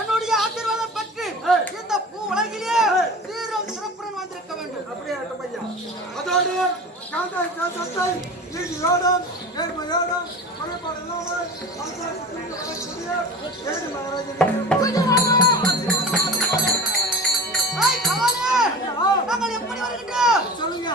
என்னுடைய ஆசீர்வாதம் பெற்று இந்த பூ உலகிலே சீரும் சிறப்புடன் வந்திருக்க வேண்டும். அப்படியே அதோடு காந்த சத்தை நீதியோடும் நேர்மையோடும் குறைபாடு இல்லாமல் ஏழு நாங்கள் எப்படி வருகின்றோம் சொல்லுங்க.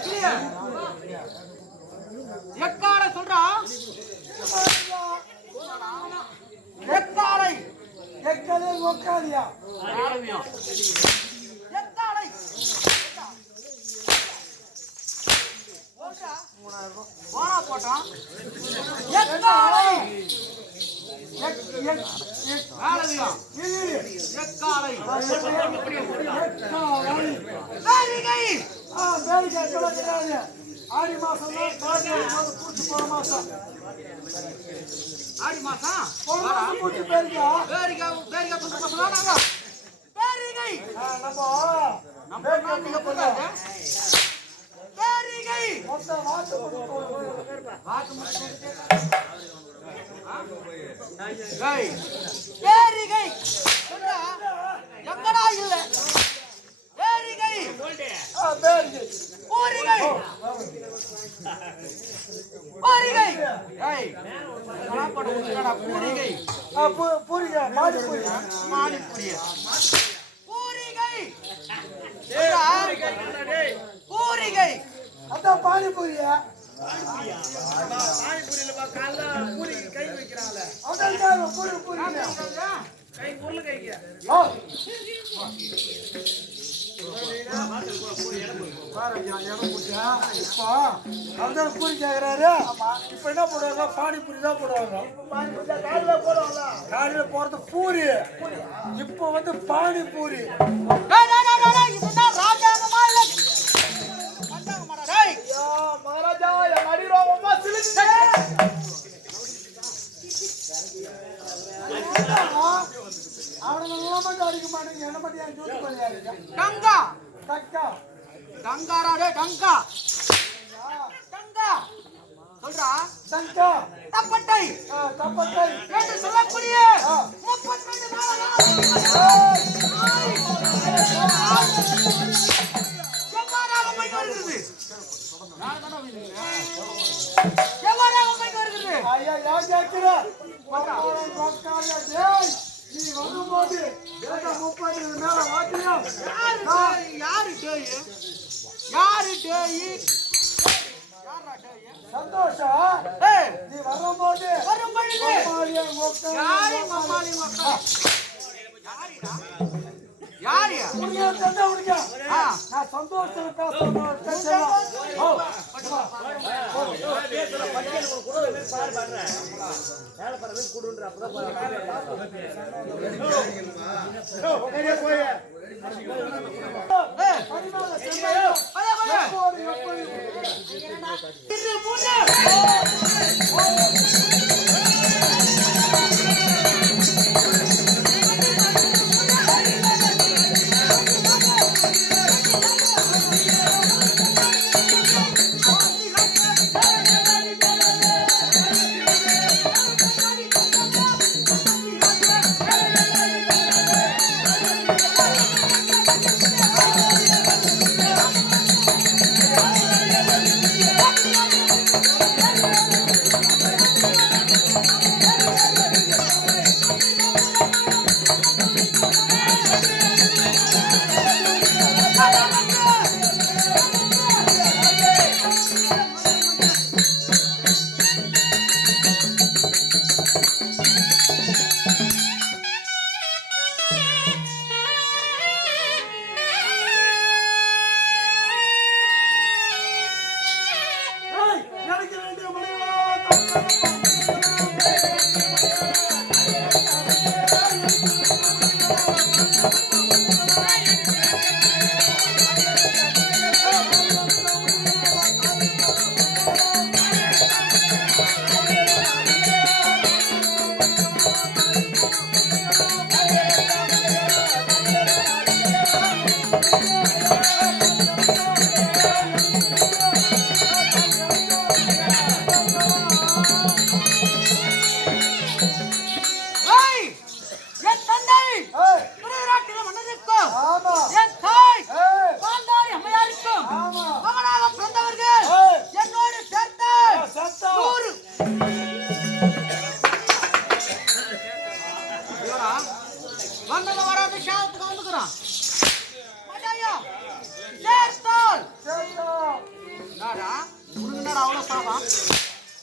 இல்லையா? எக்காலை சொல்றா எக்காலை எக்கலே ஒக்காலியா எக்காலை போனா போட்டான் எக்காலை ஆளவியம் எக்காலை பேரிகை பேரிகை கிடையாது ஆடி மாசம் பூச்சி போன மாசம் ஆடி மாசம் பூச்சி பேரிகா பேரிகை பேரிகை புது பசங்க நாங்க பேரிகை நம்ம நீங்க போறாங்க பேரிகை மொத்த வாத்து கை பேரிகை சொல்றா எங்கடா இல்ல பேரிகை பேரிகை பூரிகை பூரிகை ஏய் நான் பட உங்கடா பூரிகை பூரிகை மாடி பூரிகை மாடி பூரிகை பூரிகை பூரிகை அதான் பானிபூரியா பானிபூரியில காலைல பூரிக்கு கை வைக்கிறாங்களே அதான் பூரி பூரி கை உருளை கைக்கு இப்போ அதான் பூரி கேக்குறாரு இப்ப என்ன போடுவாங்க பானிபூரி தான் போடுவாங்க காலையில போடுவாங்களா காலையில போறது பூரி இப்போ வந்து பானிபூரி இதுதான் ராஜாங்கமா இல்ல பஞ்சாங்கமாடா டேய் மகாராஜா என் அடிரோகமா சிலுக்கு அவனை மட்டும் அடிக்க மாட்டேங்க என்ன மட்டும் என் ஜூஸ் பண்ணியாரு டங்கா தக்கா டங்காரா டேய் டங்கா டங்கா சொல்றா தங்கா தப்பட்டை தப்பட்டை என்று சொல்லக்கூடிய 32 எவ்வாறாக போய் வருகிறது எவ்வாறாக போய் வருகிறது ஐயா யார் கேட்கிற நீ வரும்போது 30 மேல வாட்டியா யாரு டேய் யாரு டேய் சந்தோஷம் ஏய் நீ வரும்போது வரும் பொழுது யாரு மம்மாளி மக்கா யாரிடா யாரியா நான் சந்தோஷத்துக்கு பேசுறேன்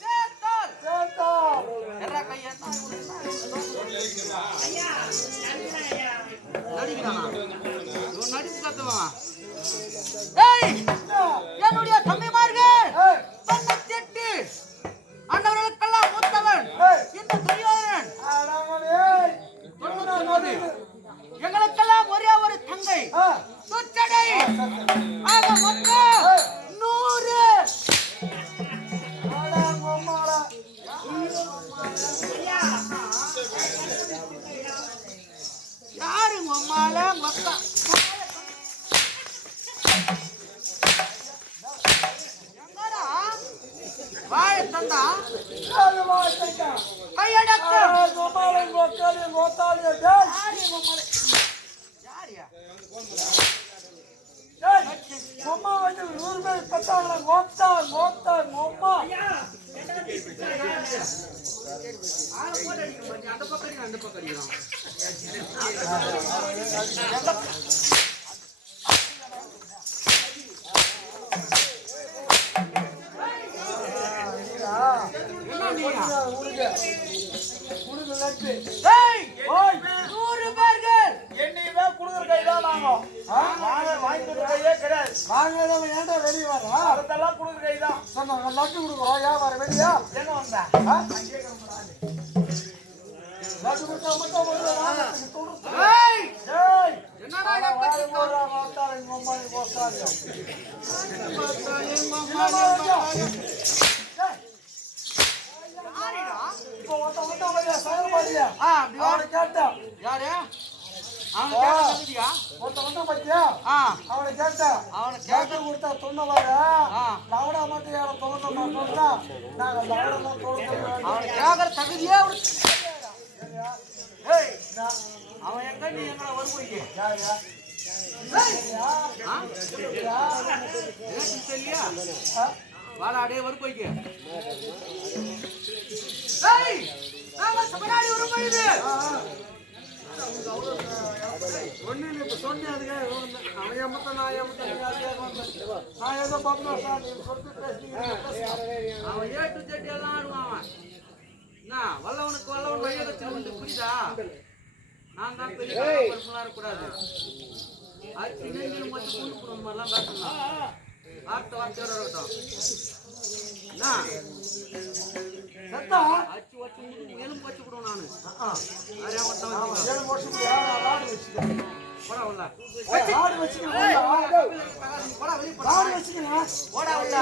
சேர்த்தால் சேர்த்தா எர்ரா கையா நடிக்கிறானா இவன் நடிப்பு கத்துவான். ஏய் என்னுடைய தம்பிமார்கள் ஏய், 98 ஆண்டவர்களுக்கெல்லாம் மூத்தவன் ஏய். இந்த துரியோதனன். அடங்கடே. எங்களுக்கெல்லாம் ஒரே ஒரு தங்கை ஆ, துச்சடை. ஆக மொத்தம் 100. அடங்கம்மாடா. யாரு மம்மால மக்கா எங்கடா வாழை தந்தா அது வாய்த்தா. கையடக்க. அடங்கம்மாடா, கோத்தாளி, கோத்தாளி, டேய். யாரு மம்மால யாரியா டேய், அம்மா வந்து 100 பேர் பத்தாங்களா? கோத்தா, கோத்தா, அம்மா. ஆள போட்டு அடிக்க மாட்டேன். அந்த பக்கம் அடிக்க, அந்த பக்கம் அடிக்கலாம். என்ன நீங்க? உனக்கு லட்டு. ஏய், 100 பேர்கள். என்னையுமே குடுக்குற கைதான் நாங்க. வாங்கி கொடுக்குற கையே கிடையாது. வாங்காதவன் ஏன்டா வெளியே வரா? அதெல்லாம் குடுக்குற கைதான். சொன்னாங்க லட்டு கொடுக்குறோம், ஏன் வர வெளியா? எங்க வந்தா? லட்டு கொடுத்தா மட்டும் ஒரு வாரத்துக்கு துடுத்து. ஏய், ஏய், என்னடா அட இதை வாரு பத்தி போடுறா, கோத்தாளி, அம்மா, கோத்தாளி. எங்க இல்லம்மா, அம்மா ஏய், யாரிடா? இப்போ ஒருத்த வழியா சகலமாடியா? அப்படி வா. அவனை கேட்டான். யாரு? அவன் கேட்க தகுதியா? ஒருத்த பத்தியா? அவனை கேட்டான். அவனை கேட்டு கொடுத்தா தொண்ணவாரு ஆ. லவடா மட்டும் யாரை தொண்ணூத்தா சொல்றா? நாங்க லவடெல்லாம் தொண்ணூறு. அவனை கேட்கற தகுதியே அவனுக்கு கிடையாதுடா. ஏய், அவன் எங்க நீ எங்கடா வரும்போய்க்கு? யாரியா? எனக்கு தெரியலையா? ஆ? வாடா அடே வரும்போய்க்கு. ஏய், நாம சபராடி வரும்பொழுது ஒண்ணு இல்லை, இப்ப சொன்னேன் அதுக்காக வந்தேன். அவன் ஏமாத்தான், நான் ஏமாத்தான், அதுக்காக வந்தேன். நான் ஏதோ பக்கம் சார் நீங்க சொல்லிட்டு பேசுனீங்க. அவன் ஏட்டு ஜெட்டி எல்லாம் ஆடுவான் அவன். என்ன வல்லவனுக்கு வல்லவன் வழிய வச்சு புரியுதா? நான் தான் பெரிய பொறுப்புலாம் இருக்கக்கூடாது. அது நெஞ்சில் மட்டும் கொண்டு போன மாதிரிலாம் பேசலாம். வார்த்தை வார்த்தையோட இருக்கட்டும். என்ன சத்தா? அச்சு வச்சு எலும்பு வச்சு விடுவோம் நானு. நிறையா மட்டும் ஆமா, வச்சுக்கோ. 7 வருஷம் ஆடு வச்சுக்கிறேன். போடா உள்ள. ஆடு வச்சுக்கிறேன். போடா வெளியே போடா. ஆடு வச்சுக்கிறேன். போடா உள்ள.